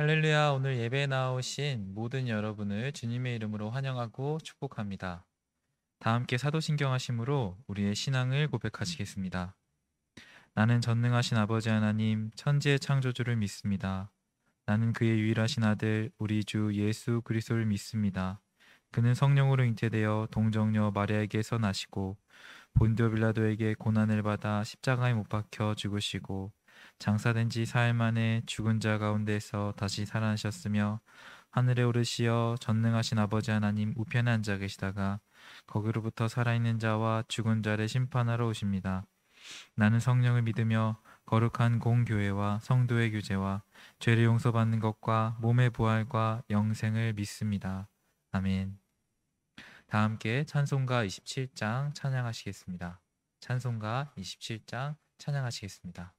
할렐루야, 오늘 예배에 나오신 모든 여러분을 주님의 이름으로 환영하고 축복합니다. 다 함께 사도신경 하심으로 우리의 신앙을 고백하시겠습니다. 나는 전능하신 아버지 하나님, 천지의 창조주를 믿습니다. 나는 그의 유일하신 아들, 우리 주 예수 그리스도를 믿습니다. 그는 성령으로 잉태되어 동정녀 마리아에게서 나시고 본디오 빌라도에게 고난을 받아 십자가에 못 박혀 죽으시고 장사된 지 사흘 만에 죽은 자 가운데서 다시 살아나셨으며 하늘에 오르시어 전능하신 아버지 하나님 우편에 앉아 계시다가 거기로부터 살아있는 자와 죽은 자를 심판하러 오십니다. 나는 성령을 믿으며 거룩한 공교회와 성도의 교제와 죄를 용서받는 것과 몸의 부활과 영생을 믿습니다. 아멘. 다 함께 찬송가 27장 찬양하시겠습니다. 찬송가 27장 찬양하시겠습니다.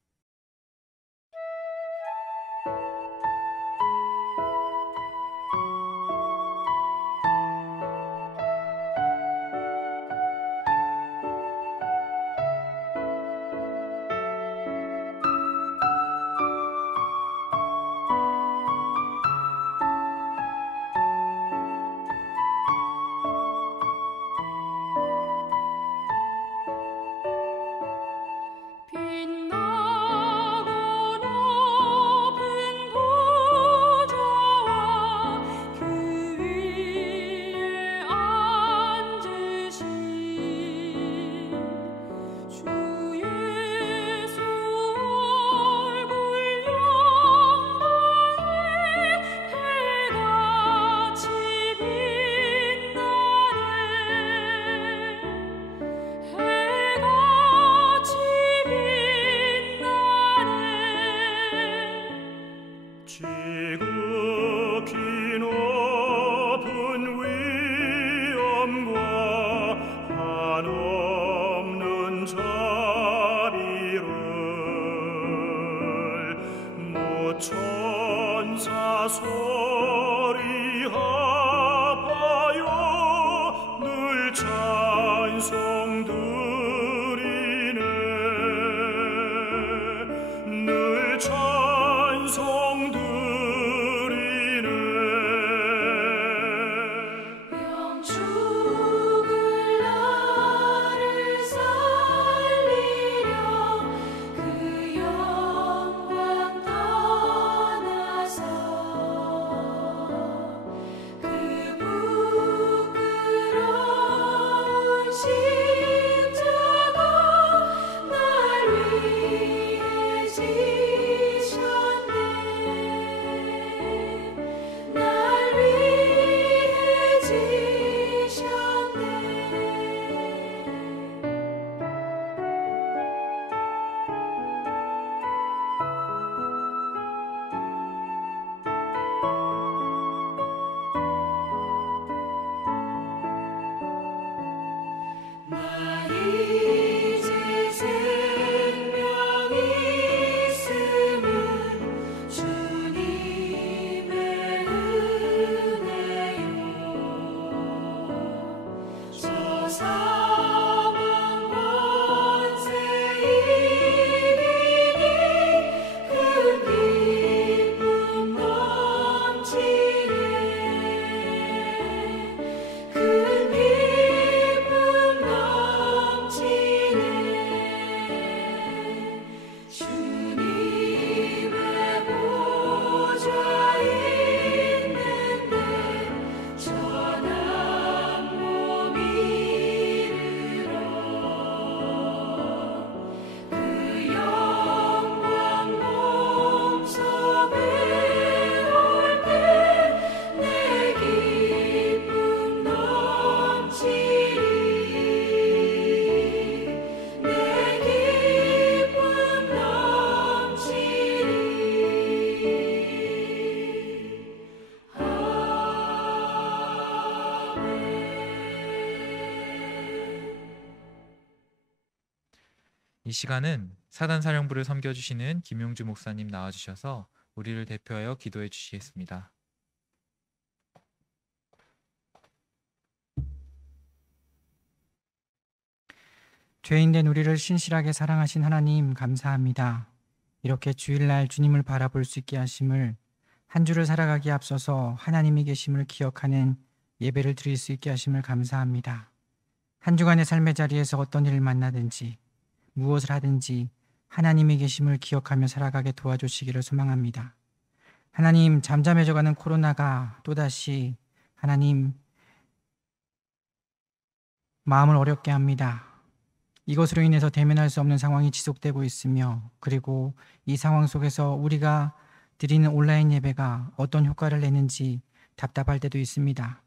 이 시간은 사단사령부를 섬겨주시는 김용주 목사님 나와주셔서 우리를 대표하여 기도해 주시겠습니다. 죄인된 우리를 신실하게 사랑하신 하나님 감사합니다. 이렇게 주일날 주님을 바라볼 수 있게 하심을 한 주를 살아가기에 앞서서 하나님이 계심을 기억하는 예배를 드릴 수 있게 하심을 감사합니다. 한 주간의 삶의 자리에서 어떤 일을 만나든지 무엇을 하든지 하나님의 계심을 기억하며 살아가게 도와주시기를 소망합니다. 하나님, 잠잠해져가는 코로나가 또다시 하나님 마음을 어렵게 합니다. 이것으로 인해서 대면할 수 없는 상황이 지속되고 있으며, 그리고 이 상황 속에서 우리가 드리는 온라인 예배가 어떤 효과를 내는지 답답할 때도 있습니다.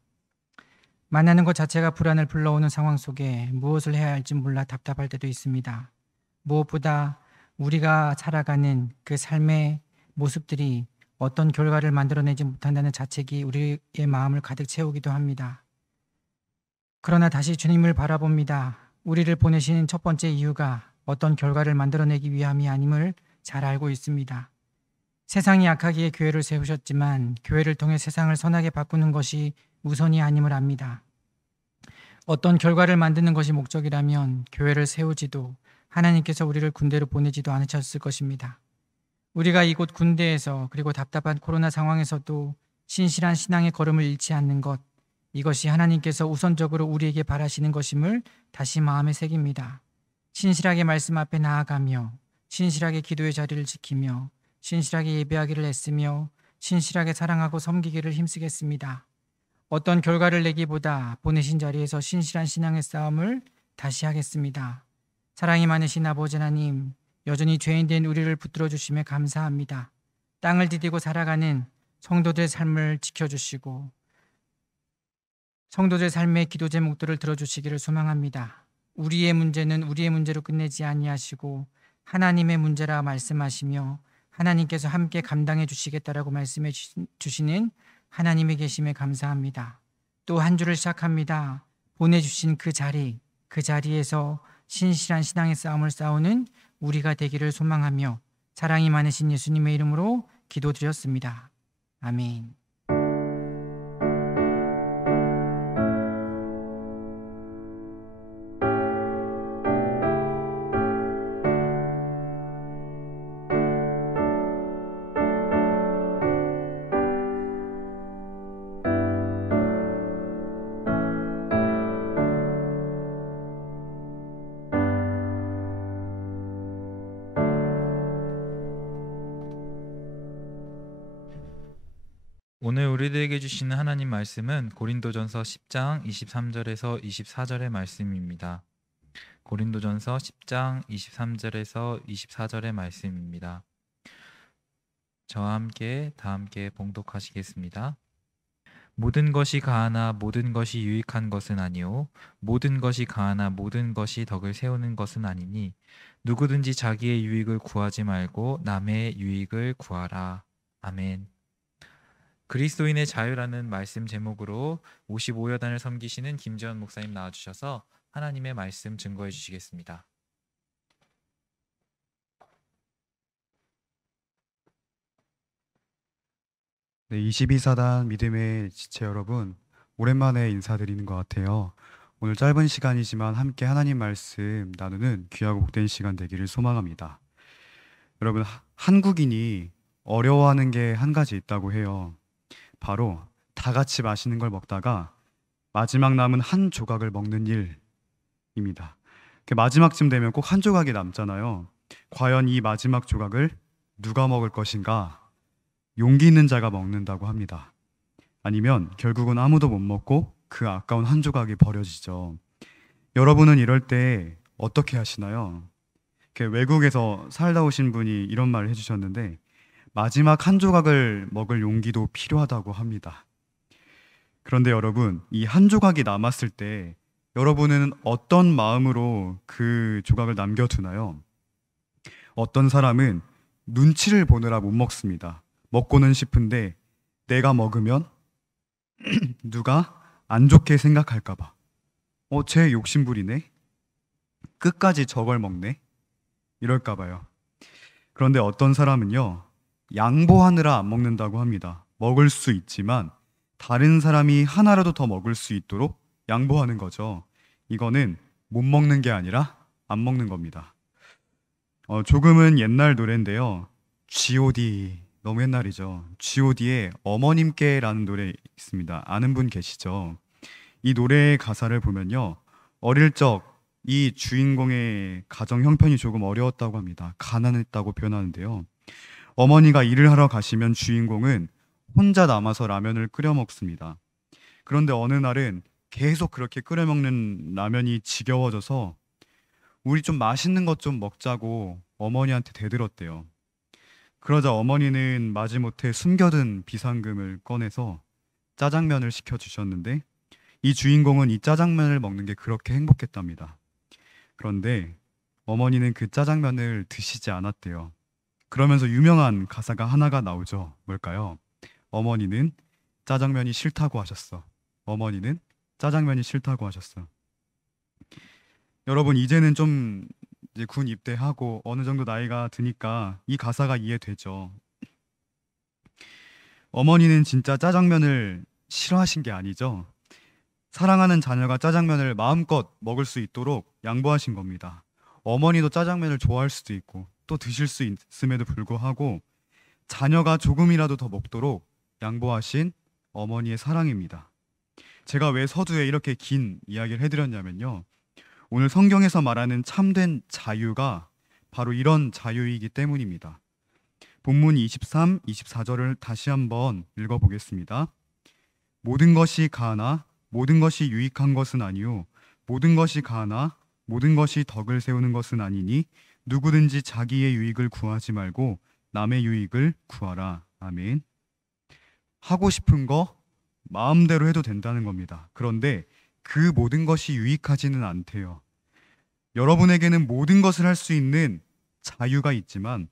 만나는 것 자체가 불안을 불러오는 상황 속에 무엇을 해야 할지 몰라 답답할 때도 있습니다. 무엇보다 우리가 살아가는 그 삶의 모습들이 어떤 결과를 만들어내지 못한다는 자책이 우리의 마음을 가득 채우기도 합니다. 그러나 다시 주님을 바라봅니다. 우리를 보내신 첫 번째 이유가 어떤 결과를 만들어내기 위함이 아님을 잘 알고 있습니다. 세상이 악하기에 교회를 세우셨지만 교회를 통해 세상을 선하게 바꾸는 것이 우선이 아님을 압니다. 어떤 결과를 만드는 것이 목적이라면 교회를 세우지도 하나님께서 우리를 군대로 보내지도 않으셨을 것입니다. 우리가 이곳 군대에서, 그리고 답답한 코로나 상황에서도 신실한 신앙의 걸음을 잃지 않는 것, 이것이 하나님께서 우선적으로 우리에게 바라시는 것임을 다시 마음에 새깁니다. 신실하게 말씀 앞에 나아가며, 신실하게 기도의 자리를 지키며, 신실하게 예배하기를 애쓰며, 신실하게 사랑하고 섬기기를 힘쓰겠습니다. 어떤 결과를 내기보다 보내신 자리에서 신실한 신앙의 싸움을 다시 하겠습니다. 사랑이 많으신 아버지 하나님, 여전히 죄인된 우리를 붙들어 주심에 감사합니다. 땅을 디디고 살아가는 성도들의 삶을 지켜주시고 성도들의 삶의 기도 제목들을 들어주시기를 소망합니다. 우리의 문제는 우리의 문제로 끝내지 아니하시고 하나님의 문제라 말씀하시며 하나님께서 함께 감당해 주시겠다라고 말씀해 주시는 하나님의 계심에 감사합니다. 또 한 주를 시작합니다. 보내주신 그 자리에서 신실한 신앙의 싸움을 싸우는 우리가 되기를 소망하며 사랑이 많으신 예수님의 이름으로 기도드렸습니다. 아멘. 오늘 우리들에게 주시는 하나님 말씀은 고린도전서 10장 23절에서 24절의 말씀입니다. 고린도전서 10장 23절에서 24절의 말씀입니다. 저와 함께 다 함께 봉독하시겠습니다. 모든 것이 가하나 모든 것이 유익한 것은 아니요 모든 것이 가하나 모든 것이 덕을 세우는 것은 아니니 누구든지 자기의 유익을 구하지 말고 남의 유익을 구하라. 아멘. 그리스도인의 자유라는 말씀 제목으로 55여단을 섬기시는 김지원 목사님 나와주셔서 하나님의 말씀 증거해 주시겠습니다. 네, 22사단 믿음의 지체 여러분, 오랜만에 인사드리는 것 같아요. 오늘 짧은 시간이지만 함께 하나님 말씀 나누는 귀하고 복된 시간 되기를 소망합니다. 여러분, 한국인이 어려워하는 게 한 가지 있다고 해요. 바로 다 같이 맛있는 걸 먹다가 마지막 남은 한 조각을 먹는 일입니다. 마지막쯤 되면 꼭 한 조각이 남잖아요. 과연 이 마지막 조각을 누가 먹을 것인가? 용기 있는 자가 먹는다고 합니다. 아니면 결국은 아무도 못 먹고 그 아까운 한 조각이 버려지죠. 여러분은 이럴 때 어떻게 하시나요? 외국에서 살다 오신 분이 이런 말을 해주셨는데 마지막 한 조각을 먹을 용기도 필요하다고 합니다. 그런데 여러분, 이 한 조각이 남았을 때 여러분은 어떤 마음으로 그 조각을 남겨두나요? 어떤 사람은 눈치를 보느라 못 먹습니다. 먹고는 싶은데 내가 먹으면 누가 안 좋게 생각할까 봐. 쟤 욕심부리네? 끝까지 저걸 먹네? 이럴까 봐요. 그런데 어떤 사람은요, 양보하느라 안 먹는다고 합니다. 먹을 수 있지만 다른 사람이 하나라도 더 먹을 수 있도록 양보하는 거죠. 이거는 못 먹는 게 아니라 안 먹는 겁니다. 조금은 옛날 노래인데요. G.O.D 너무 옛날이죠. G.O.D의 어머님께라는 노래 있습니다. 아는 분 계시죠? 이 노래의 가사를 보면요. 어릴 적 이 주인공의 가정 형편이 조금 어려웠다고 합니다. 가난했다고 표현하는데요. 어머니가 일을 하러 가시면 주인공은 혼자 남아서 라면을 끓여 먹습니다. 그런데 어느 날은 계속 그렇게 끓여 먹는 라면이 지겨워져서 우리 좀 맛있는 것 좀 먹자고 어머니한테 대들었대요. 그러자 어머니는 마지못해 숨겨둔 비상금을 꺼내서 짜장면을 시켜주셨는데 이 주인공은 이 짜장면을 먹는 게 그렇게 행복했답니다. 그런데 어머니는 그 짜장면을 드시지 않았대요. 그러면서 유명한 가사가 하나가 나오죠. 뭘까요? 어머니는 짜장면이 싫다고 하셨어. 어머니는 짜장면이 싫다고 하셨어. 여러분, 이제는 좀 이제 군 입대하고 어느 정도 나이가 드니까 이 가사가 이해되죠. 어머니는 진짜 짜장면을 싫어하신 게 아니죠. 사랑하는 자녀가 짜장면을 마음껏 먹을 수 있도록 양보하신 겁니다. 어머니도 짜장면을 좋아할 수도 있고 또 드실 수 있음에도 불구하고 자녀가 조금이라도 더 먹도록 양보하신 어머니의 사랑입니다. 제가 왜 서두에 이렇게 긴 이야기를 해드렸냐면요. 오늘 성경에서 말하는 참된 자유가 바로 이런 자유이기 때문입니다. 본문 23, 24절을 다시 한번 읽어보겠습니다. 모든 것이 가하나 모든 것이 유익한 것은 아니요 모든 것이 가하나 모든 것이 덕을 세우는 것은 아니니 누구든지 자기의 유익을 구하지 말고 남의 유익을 구하라. 아멘. 하고 싶은 거 마음대로 해도 된다는 겁니다. 그런데 그 모든 것이 유익하지는 않대요. 여러분에게는 모든 것을 할 수 있는 자유가 있지만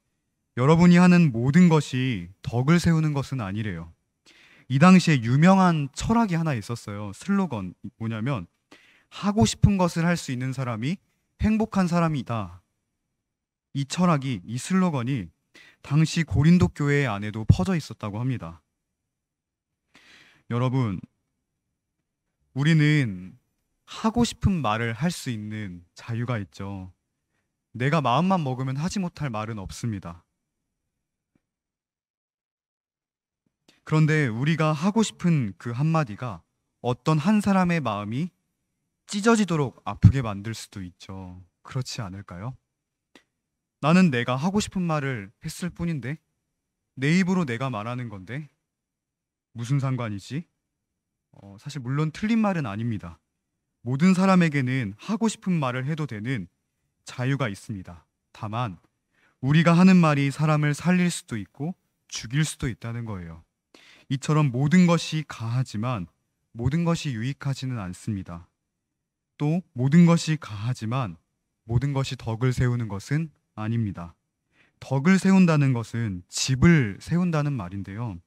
여러분이 하는 모든 것이 덕을 세우는 것은 아니래요. 이 당시에 유명한 철학이 하나 있었어요. 슬로건 뭐냐면 하고 싶은 것을 할 수 있는 사람이 행복한 사람이다. 이 철학이, 이 슬로건이 당시 고린도 교회 안에도 퍼져 있었다고 합니다. 여러분, 우리는 하고 싶은 말을 할 수 있는 자유가 있죠. 내가 마음만 먹으면 하지 못할 말은 없습니다. 그런데 우리가 하고 싶은 그 한마디가 어떤 한 사람의 마음이 찢어지도록 아프게 만들 수도 있죠. 그렇지 않을까요? 나는 내가 하고 싶은 말을 했을 뿐인데 내 입으로 내가 말하는 건데 무슨 상관이지? 사실 물론 틀린 말은 아닙니다. 모든 사람에게는 하고 싶은 말을 해도 되는 자유가 있습니다. 다만 우리가 하는 말이 사람을 살릴 수도 있고 죽일 수도 있다는 거예요. 이처럼 모든 것이 가하지만 모든 것이 유익하지는 않습니다. 또 모든 것이 가하지만 모든 것이 덕을 세우는 것은 아닙니다. 덕을 세운다는 것은 집을 세운다는 말인데요.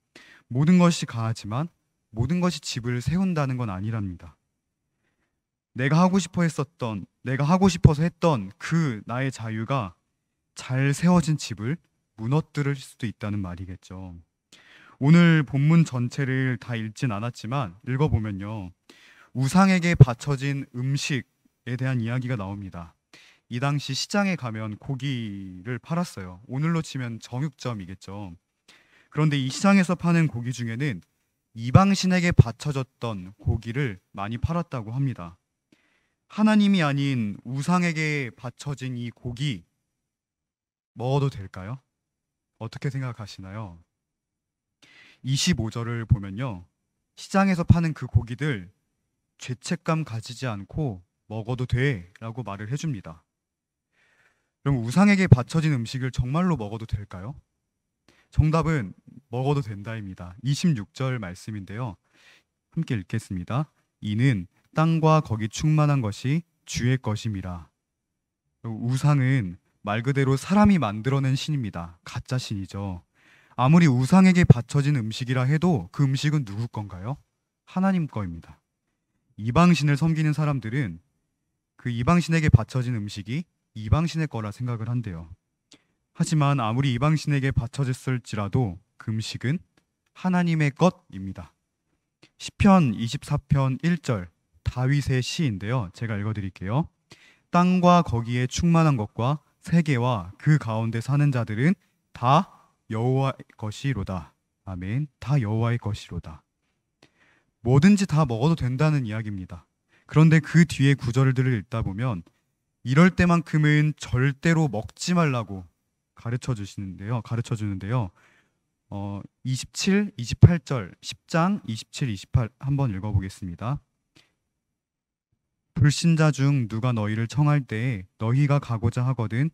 모든 것이 가하지만 모든 것이 집을 세운다는 건 아니랍니다. 내가 하고 싶어서 했던 그 나의 자유가 잘 세워진 집을 무너뜨릴 수도 있다는 말이겠죠. 오늘 본문 전체를 다 읽진 않았지만 읽어보면요. 우상에게 바쳐진 음식에 대한 이야기가 나옵니다. 이 당시 시장에 가면 고기를 팔았어요. 오늘로 치면 정육점이겠죠. 그런데 이 시장에서 파는 고기 중에는 이방신에게 바쳐졌던 고기를 많이 팔았다고 합니다. 하나님이 아닌 우상에게 바쳐진 이 고기 먹어도 될까요? 어떻게 생각하시나요? 25절을 보면요. 시장에서 파는 그 고기들 죄책감 가지지 않고 먹어도 돼 라고 말을 해줍니다. 그럼 우상에게 바쳐진 음식을 정말로 먹어도 될까요? 정답은 먹어도 된다입니다. 26절 말씀인데요. 함께 읽겠습니다. 이는 땅과 거기 충만한 것이 주의 것임이라. 우상은 말 그대로 사람이 만들어낸 신입니다. 가짜 신이죠. 아무리 우상에게 바쳐진 음식이라 해도 그 음식은 누구 건가요? 하나님 거입니다. 이방신을 섬기는 사람들은 그 이방신에게 바쳐진 음식이 이방신의 거라 생각을 한대요. 하지만 아무리 이방신에게 바쳐졌을지라도 그 음식은 하나님의 것입니다. 시편 24편 1절 다윗의 시인데요. 제가 읽어드릴게요. 땅과 거기에 충만한 것과 세계와 그 가운데 사는 자들은 다 여호와의 것이로다. 아멘. 다 여호와의 것이로다. 뭐든지 다 먹어도 된다는 이야기입니다. 그런데 그 뒤에 구절들을 읽다 보면 이럴 때만큼은 절대로 먹지 말라고 가르쳐 주는데요. 27, 28절, 10장 27, 28 한번 읽어보겠습니다. 불신자 중 누가 너희를 청할 때에 너희가 가고자 하거든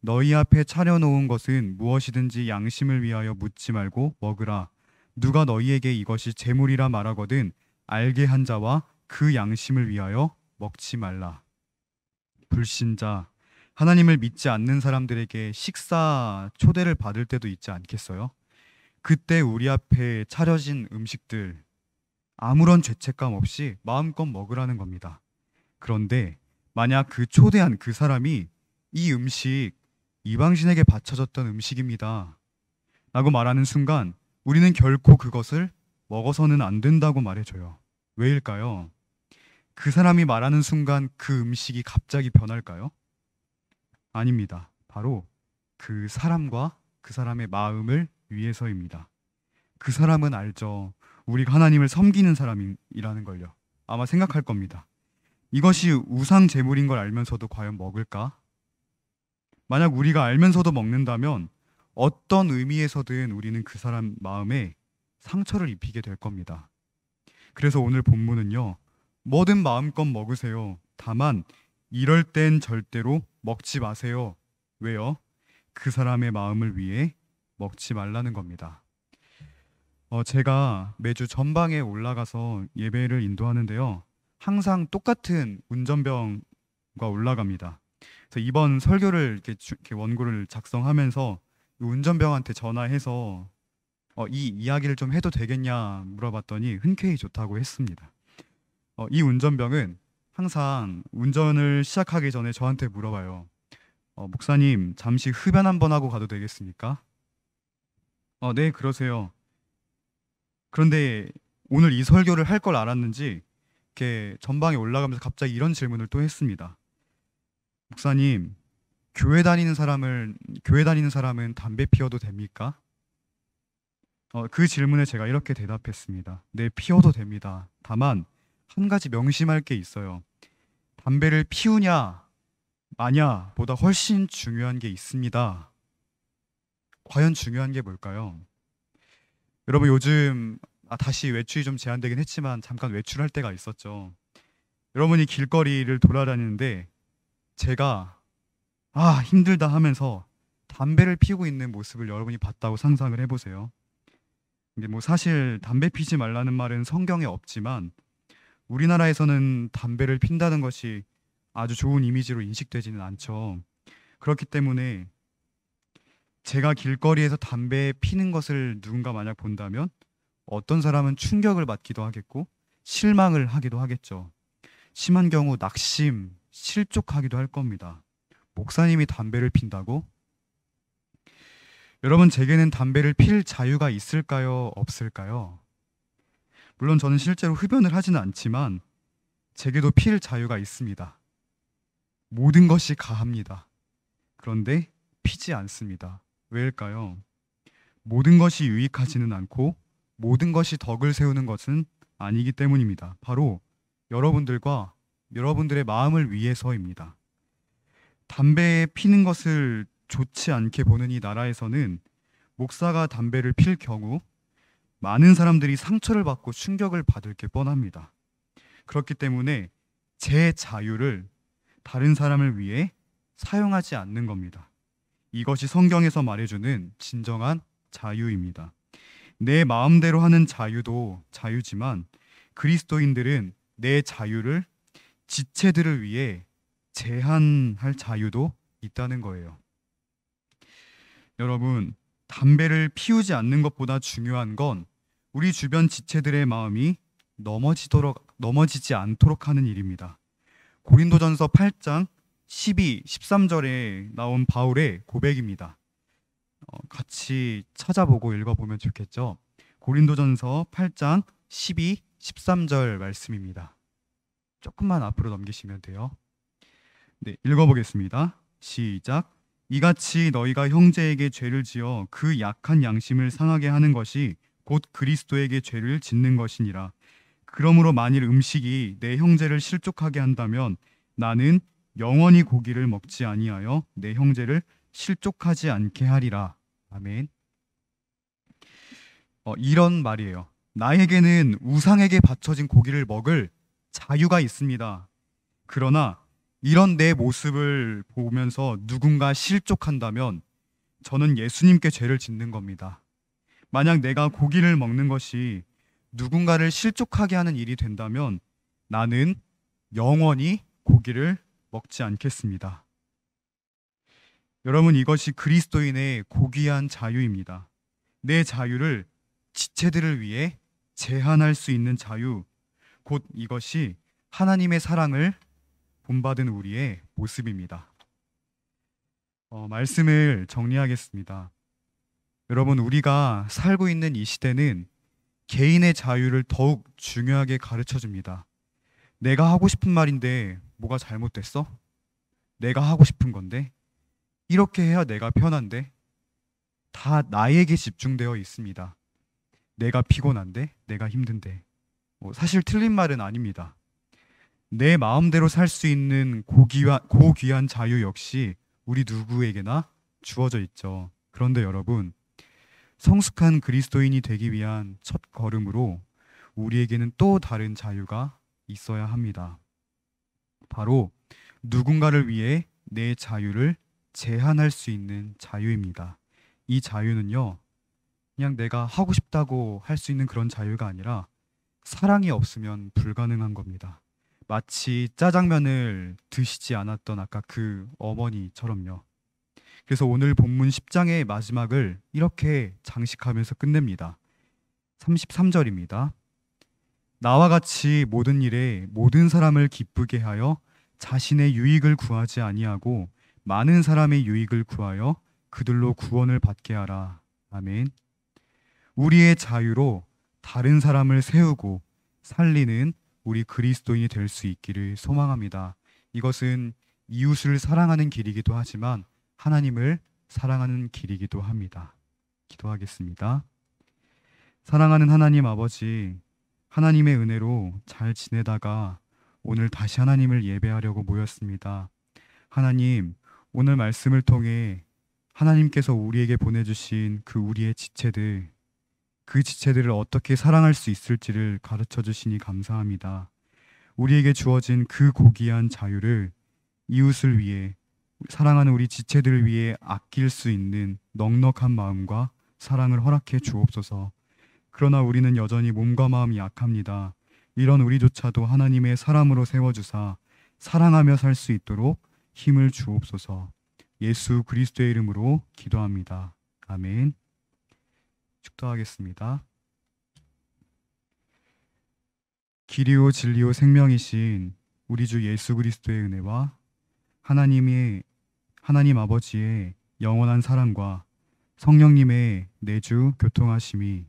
너희 앞에 차려놓은 것은 무엇이든지 양심을 위하여 묻지 말고 먹으라. 누가 너희에게 이것이 재물이라 말하거든 알게 한 자와 그 양심을 위하여 먹지 말라. 불신자, 하나님을 믿지 않는 사람들에게 식사 초대를 받을 때도 있지 않겠어요? 그때 우리 앞에 차려진 음식들 아무런 죄책감 없이 마음껏 먹으라는 겁니다. 그런데 만약 그 초대한 그 사람이 이 음식 이방신에게 바쳐졌던 음식입니다 라고 말하는 순간 우리는 결코 그것을 먹어서는 안 된다고 말해줘요. 왜일까요? 그 사람이 말하는 순간 그 음식이 갑자기 변할까요? 아닙니다. 바로 그 사람과 그 사람의 마음을 위해서입니다. 그 사람은 알죠. 우리가 하나님을 섬기는 사람이라는 걸요. 아마 생각할 겁니다. 이것이 우상 제물인 걸 알면서도 과연 먹을까? 만약 우리가 알면서도 먹는다면 어떤 의미에서든 우리는 그 사람 마음에 상처를 입히게 될 겁니다. 그래서 오늘 본문은요. 뭐든 마음껏 먹으세요. 다만 이럴 땐 절대로 먹지 마세요. 왜요? 그 사람의 마음을 위해 먹지 말라는 겁니다. 제가 매주 전방에 올라가서 예배를 인도하는데요. 항상 똑같은 운전병과 올라갑니다. 그래서 이번 설교를 이렇게 원고를 작성하면서 운전병한테 전화해서 이 이야기를 좀 해도 되겠냐 물어봤더니 흔쾌히 좋다고 했습니다. 이 운전병은 항상 운전을 시작하기 전에 저한테 물어봐요. 목사님, 잠시 흡연 한번 하고 가도 되겠습니까? 네, 그러세요. 그런데 오늘 이 설교를 할 걸 알았는지 이렇게 전방에 올라가면서 갑자기 이런 질문을 또 했습니다. 목사님, 교회 다니는 사람은 담배 피워도 됩니까? 그 질문에 제가 이렇게 대답했습니다. 네, 피워도 됩니다. 다만 한 가지 명심할 게 있어요. 담배를 피우냐 마냐 보다 훨씬 중요한 게 있습니다. 과연 중요한 게 뭘까요? 여러분, 요즘 다시 외출이 좀 제한되긴 했지만 잠깐 외출할 때가 있었죠. 여러분이 길거리를 돌아다니는데 제가 힘들다 하면서 담배를 피우고 있는 모습을 여러분이 봤다고 상상을 해보세요. 근데 사실 담배 피지 말라는 말은 성경에 없지만 우리나라에서는 담배를 핀다는 것이 아주 좋은 이미지로 인식되지는 않죠. 그렇기 때문에 제가 길거리에서 담배 피는 것을 누군가 만약 본다면 어떤 사람은 충격을 받기도 하겠고 실망을 하기도 하겠죠. 심한 경우 낙심, 실족하기도 할 겁니다. 목사님이 담배를 핀다고? 여러분, 제게는 담배를 필 자유가 있을까요? 없을까요? 물론 저는 실제로 흡연을 하지는 않지만 제게도 필 자유가 있습니다. 모든 것이 가합니다. 그런데 피지 않습니다. 왜일까요? 모든 것이 유익하지는 않고 모든 것이 덕을 세우는 것은 아니기 때문입니다. 바로 여러분들과 여러분들의 마음을 위해서입니다. 담배 피는 것을 좋지 않게 보는 이 나라에서는 목사가 담배를 필 경우 많은 사람들이 상처를 받고 충격을 받을 게 뻔합니다. 그렇기 때문에 제 자유를 다른 사람을 위해 사용하지 않는 겁니다. 이것이 성경에서 말해주는 진정한 자유입니다. 내 마음대로 하는 자유도 자유지만 그리스도인들은 내 자유를 지체들을 위해 제한할 자유도 있다는 거예요. 여러분, 담배를 피우지 않는 것보다 중요한 건 우리 주변 지체들의 마음이 넘어지지 않도록 하는 일입니다. 고린도전서 8장 12, 13절에 나온 바울의 고백입니다. 같이 찾아보고 읽어보면 좋겠죠. 고린도전서 8장 12, 13절 말씀입니다. 조금만 앞으로 넘기시면 돼요. 네, 읽어보겠습니다. 시작. 이같이 너희가 형제에게 죄를 지어 그 약한 양심을 상하게 하는 것이 곧 그리스도에게 죄를 짓는 것이니라. 그러므로 만일 음식이 내 형제를 실족하게 한다면 나는 영원히 고기를 먹지 아니하여 내 형제를 실족하지 않게 하리라. 아멘. 이런 말이에요. 나에게는 우상에게 바쳐진 고기를 먹을 자유가 있습니다. 그러나 이런 내 모습을 보면서 누군가 실족한다면 저는 예수님께 죄를 짓는 겁니다. 만약 내가 고기를 먹는 것이 누군가를 실족하게 하는 일이 된다면 나는 영원히 고기를 먹지 않겠습니다. 여러분, 이것이 그리스도인의 고귀한 자유입니다. 내 자유를 지체들을 위해 제한할 수 있는 자유, 곧 이것이 하나님의 사랑을 본받은 우리의 모습입니다. 말씀을 정리하겠습니다. 여러분, 우리가 살고 있는 이 시대는 개인의 자유를 더욱 중요하게 가르쳐 줍니다. 내가 하고 싶은 말인데 뭐가 잘못됐어? 내가 하고 싶은 건데? 이렇게 해야 내가 편한데? 다 나에게 집중되어 있습니다. 내가 피곤한데? 내가 힘든데? 사실 틀린 말은 아닙니다. 내 마음대로 살 수 있는 고귀한 자유 역시 우리 누구에게나 주어져 있죠. 그런데 여러분, 성숙한 그리스도인이 되기 위한 첫 걸음으로 우리에게는 또 다른 자유가 있어야 합니다. 바로 누군가를 위해 내 자유를 제한할 수 있는 자유입니다. 이 자유는요, 그냥 내가 하고 싶다고 할 수 있는 그런 자유가 아니라 사랑이 없으면 불가능한 겁니다. 마치 짜장면을 드시지 않았던 아까 그 어머니처럼요. 그래서 오늘 본문 10장의 마지막을 이렇게 장식하면서 끝냅니다. 33절입니다. 나와 같이 모든 일에 모든 사람을 기쁘게 하여 자신의 유익을 구하지 아니하고 많은 사람의 유익을 구하여 그들로 구원을 받게 하라. 아멘. 우리의 자유로 다른 사람을 세우고 살리는 우리 그리스도인이 될 수 있기를 소망합니다. 이것은 이웃을 사랑하는 길이기도 하지만 하나님을 사랑하는 길이기도 합니다. 기도하겠습니다. 사랑하는 하나님 아버지, 하나님의 은혜로 잘 지내다가 오늘 다시 하나님을 예배하려고 모였습니다. 하나님, 오늘 말씀을 통해 하나님께서 우리에게 보내주신 그 우리의 지체들, 그 지체들을 어떻게 사랑할 수 있을지를 가르쳐 주시니 감사합니다. 우리에게 주어진 그 고귀한 자유를 이웃을 위해, 사랑하는 우리 지체들을 위해 아낄 수 있는 넉넉한 마음과 사랑을 허락해 주옵소서. 그러나 우리는 여전히 몸과 마음이 약합니다. 이런 우리조차도 하나님의 사람으로 세워주사 사랑하며 살 수 있도록 힘을 주옵소서. 예수 그리스도의 이름으로 기도합니다. 아멘. 축도하겠습니다. 길이요 진리요 생명이신 우리 주 예수 그리스도의 은혜와 하나님 아버지의 영원한 사랑과 성령님의 내주 교통하심이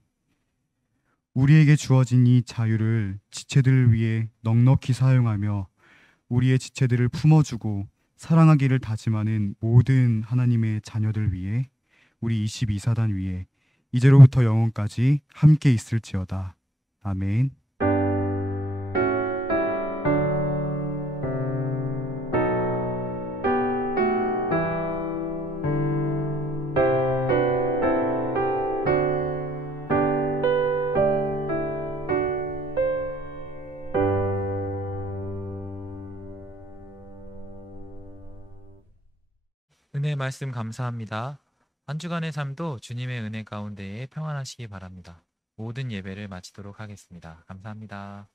우리에게 주어진 이 자유를 지체들을 위해 넉넉히 사용하며 우리의 지체들을 품어주고 사랑하기를 다짐하는 모든 하나님의 자녀들 위해, 우리 22사단 위에 이제로부터 영원까지 함께 있을지어다. 아멘. 은혜 말씀 감사합니다. 한 주간의 삶도 주님의 은혜 가운데에 평안하시기 바랍니다. 모든 예배를 마치도록 하겠습니다. 감사합니다.